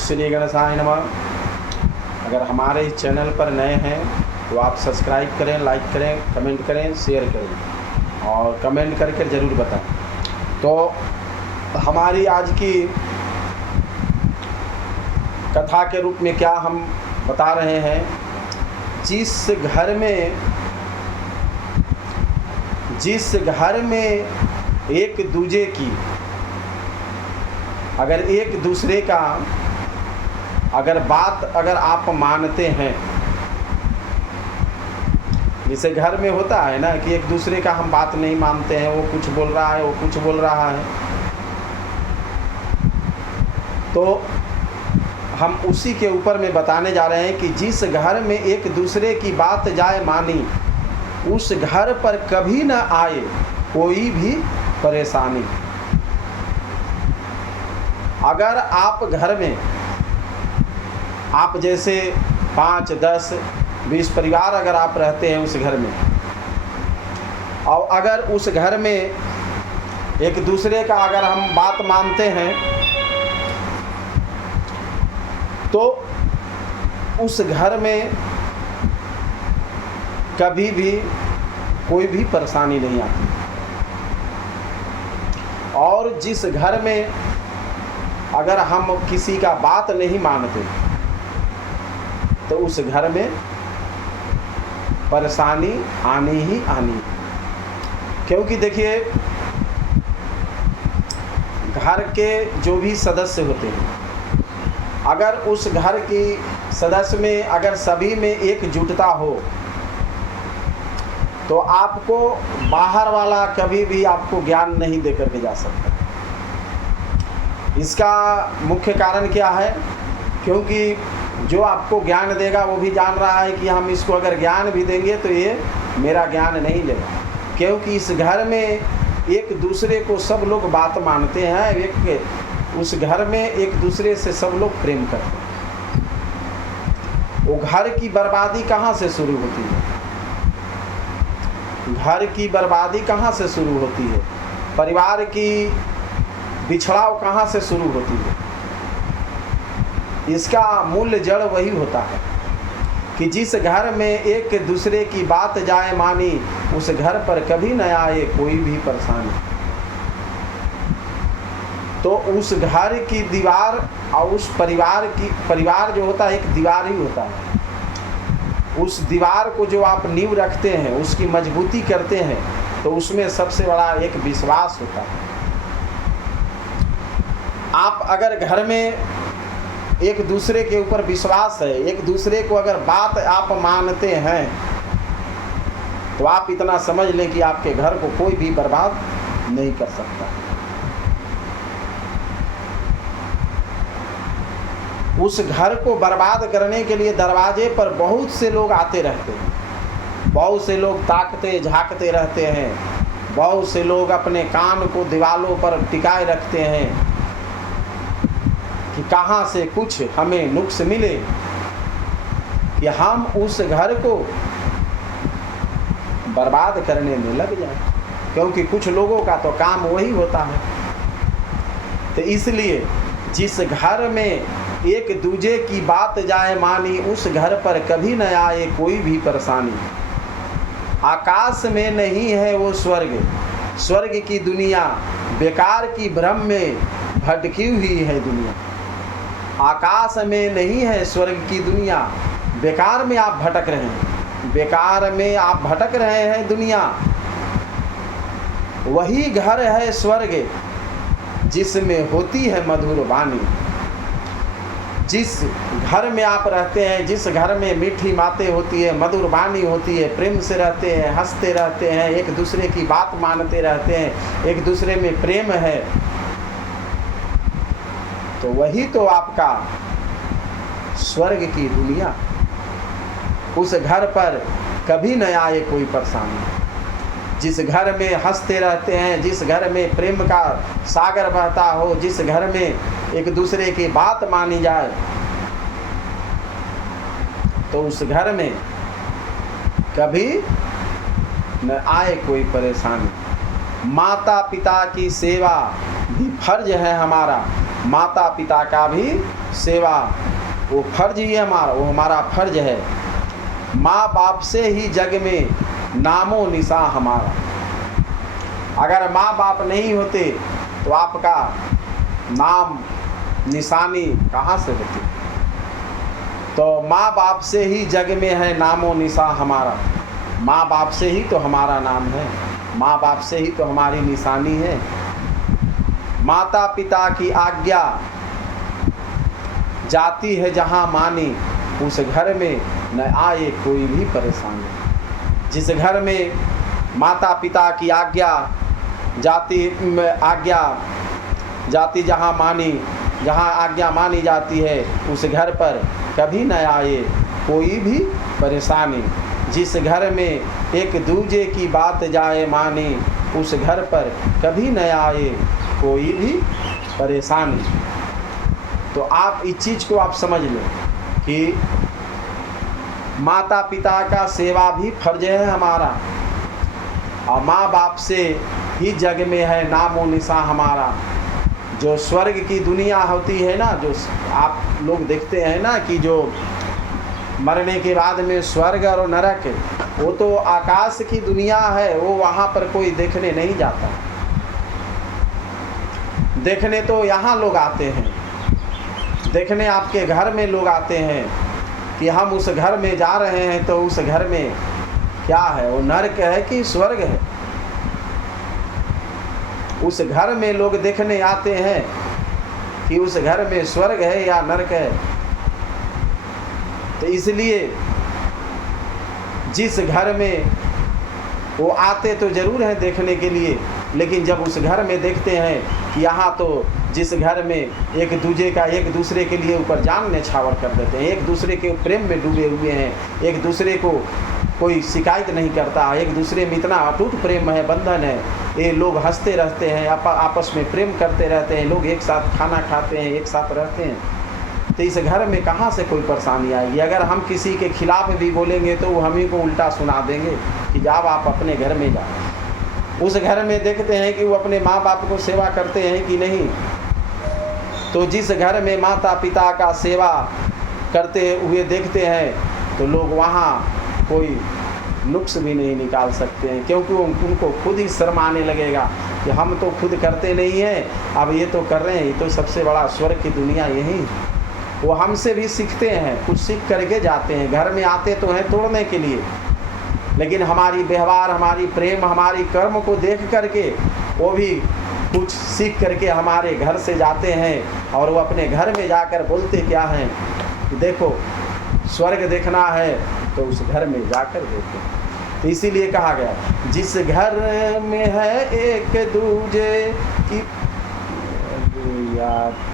श्री गणेशाय नमः। अगर हमारे इस चैनल पर नए हैं तो आप सब्सक्राइब करें, लाइक करें, कमेंट करें, शेयर करें और कमेंट करके ज़रूर बताएं। तो हमारी आज की कथा के रूप में क्या हम बता रहे हैं, जिस घर में एक दूजे की अगर एक दूसरे का बात आप मानते हैं, जैसे घर में होता है ना कि एक दूसरे का हम बात नहीं मानते हैं, वो कुछ बोल रहा है, वो कुछ बोल रहा है, तो हम उसी के ऊपर में बताने जा रहे हैं कि जिस घर में एक दूसरे की बात जाए मानी, उस घर पर कभी न आए कोई भी परेशानी। अगर आप घर में आप जैसे 5, 10, 20 परिवार अगर आप रहते हैं उस घर में, और अगर उस घर में एक दूसरे का अगर हम बात मानते हैं तो उस घर में कभी भी कोई भी परेशानी नहीं आती। और जिस घर में अगर हम किसी का बात नहीं मानते तो उस घर में परेशानी आनी ही आनी। क्योंकि देखिए, घर के जो भी सदस्य होते हैं, अगर उस घर की सदस्य में अगर सभी में एकजुटता हो तो आपको बाहर वाला कभी भी आपको ज्ञान नहीं दे करके जा सकता। इसका मुख्य कारण क्या है? क्योंकि जो आपको ज्ञान देगा वो भी जान रहा है कि हम इसको अगर ज्ञान भी देंगे तो ये मेरा ज्ञान नहीं लेगा। क्योंकि इस घर में एक दूसरे को सब लोग बात मानते हैं, उस घर में एक दूसरे से सब लोग प्रेम करते हैं। वो घर की बर्बादी कहाँ से शुरू होती है? घर की बर्बादी कहाँ से शुरू होती है? परिवार की बिछड़ाव कहाँ से शुरू होती है? इसका मूल जड़ वही होता है कि जिस घर में एक दूसरे की बात जाए मानी, उस घर पर कभी न आए कोई भी परेशानी। तो उस घर की दीवार और उस परिवार जो होता है एक दीवार ही होता है। उस दीवार को जो आप नींव रखते हैं, उसकी मजबूती करते हैं, तो उसमें सबसे बड़ा एक विश्वास होता है। आप अगर घर में एक दूसरे के ऊपर विश्वास है, एक दूसरे को अगर बात आप मानते हैं, तो आप इतना समझ लें कि आपके घर को कोई भी बर्बाद नहीं कर सकता। उस घर को बर्बाद करने के लिए दरवाजे पर बहुत से लोग आते रहते हैं, बहुत से लोग ताकते झांकते रहते हैं, बहुत से लोग अपने कान को दीवालों पर टिकाए रखते हैं कि कहाँ से कुछ हमें नुक्स मिले कि हम उस घर को बर्बाद करने में लग जाए। क्योंकि कुछ लोगों का तो काम वही होता है। तो इसलिए जिस घर में एक दूजे की बात जाए मानी, उस घर पर कभी न आए कोई भी परेशानी। आकाश में नहीं है वो स्वर्ग की दुनिया, बेकार की भ्रम में भटकी हुई है दुनिया। आकाश में नहीं है स्वर्ग की दुनिया, बेकार में आप भटक रहे हैं, बेकार में आप भटक रहे हैं दुनिया। वही घर है स्वर्ग जिसमें होती है मधुर वाणी। जिस घर में आप रहते हैं, जिस घर में मीठी बातें होती है, मधुर वाणी होती है, प्रेम से रहते हैं, हंसते रहते हैं, एक दूसरे की बात मानते रहते हैं, एक दूसरे में प्रेम है, तो वही तो आपका स्वर्ग की दुनिया। उस घर पर कभी न आए कोई परेशानी। जिस घर में हंसते रहते हैं, जिस घर में प्रेम का सागर बहता हो, जिस घर में एक दूसरे की बात मानी जाए, तो उस घर में कभी न आए कोई परेशानी। माता पिता की सेवा, भी फर्ज है हमारा, माता पिता का भी सेवा, वो फर्ज ही है हमारा, वो हमारा फर्ज है। माँ बाप से ही जग में नामो निशा हमारा। अगर माँ बाप नहीं होते तो आपका नाम निशानी कहाँ से होती। तो माँ बाप से ही जग में है नामो निशा हमारा। माँ बाप से ही तो हमारा नाम है, माँ बाप से ही तो हमारी निशानी है। माता पिता की आज्ञा जाती है जहाँ मानी, उस घर में न आए कोई भी परेशानी। जिस घर में माता पिता की आज्ञा जाती जहाँ मानी, जहाँ आज्ञा मानी जाती है, उस घर पर कभी न आए कोई भी परेशानी। जिस घर में एक दूजे की बात जाए मानी, उस घर पर कभी न आए कोई भी परेशानी। तो आप इस चीज़ को आप समझ लो कि माता पिता का सेवा भी फर्ज है हमारा, और माँ बाप से ही जग में है नामो निशा हमारा। जो स्वर्ग की दुनिया होती है ना, जो आप लोग देखते हैं ना कि जो मरने के बाद में स्वर्ग और नरक, वो तो आकाश की दुनिया है, वो वहाँ पर कोई देखने नहीं जाता। देखने तो यहाँ लोग आते हैं, देखने आपके घर में लोग आते हैं कि हम उस घर में जा रहे हैं, तो उस घर में क्या है, वो नरक है कि स्वर्ग है। उस घर में लोग देखने आते हैं कि उस घर में स्वर्ग है या नरक है। तो इसलिए जिस घर में वो आते तो ज़रूर हैं देखने के लिए, लेकिन जब उस घर में देखते हैं कि यहाँ तो जिस घर में एक दूसरे के लिए ऊपर जान न्यौछावर कर देते हैं, एक दूसरे के प्रेम में डूबे हुए हैं, एक दूसरे को कोई शिकायत नहीं करता, एक दूसरे में इतना अटूट प्रेम है, बंधन है, ये लोग हंसते रहते हैं, आपस में प्रेम करते रहते हैं, लोग एक साथ खाना खाते हैं, एक साथ रहते हैं, तो इस घर में कहाँ से कोई परेशानी आएगी। अगर हम किसी के खिलाफ भी बोलेंगे तो वो हम ही को उल्टा सुना देंगे कि जाओ आप अपने घर में जाओ। उस घर में देखते हैं कि वो अपने माँ बाप को सेवा करते हैं कि नहीं। तो जिस घर में माता पिता का सेवा करते हुए देखते हैं तो लोग वहाँ कोई नुक्स भी नहीं निकाल सकते हैं, क्योंकि उनको खुद ही शर्म आने लगेगा कि हम तो खुद करते नहीं हैं, अब ये तो कर रहे हैं, ये तो सबसे बड़ा स्वर्ग की दुनिया यही। वो हमसे भी सीखते हैं, कुछ सीख करके जाते हैं। घर में आते तो हैं तोड़ने के लिए, लेकिन हमारी व्यवहार, हमारी प्रेम, हमारी कर्म को देख करके वो भी कुछ सीख करके हमारे घर से जाते हैं, और वो अपने घर में जाकर बोलते क्या हैं कि देखो स्वर्ग देखना है तो उस घर में जाकर देखो। तो इसीलिए कहा गया जिस घर में है एक दूजे की यार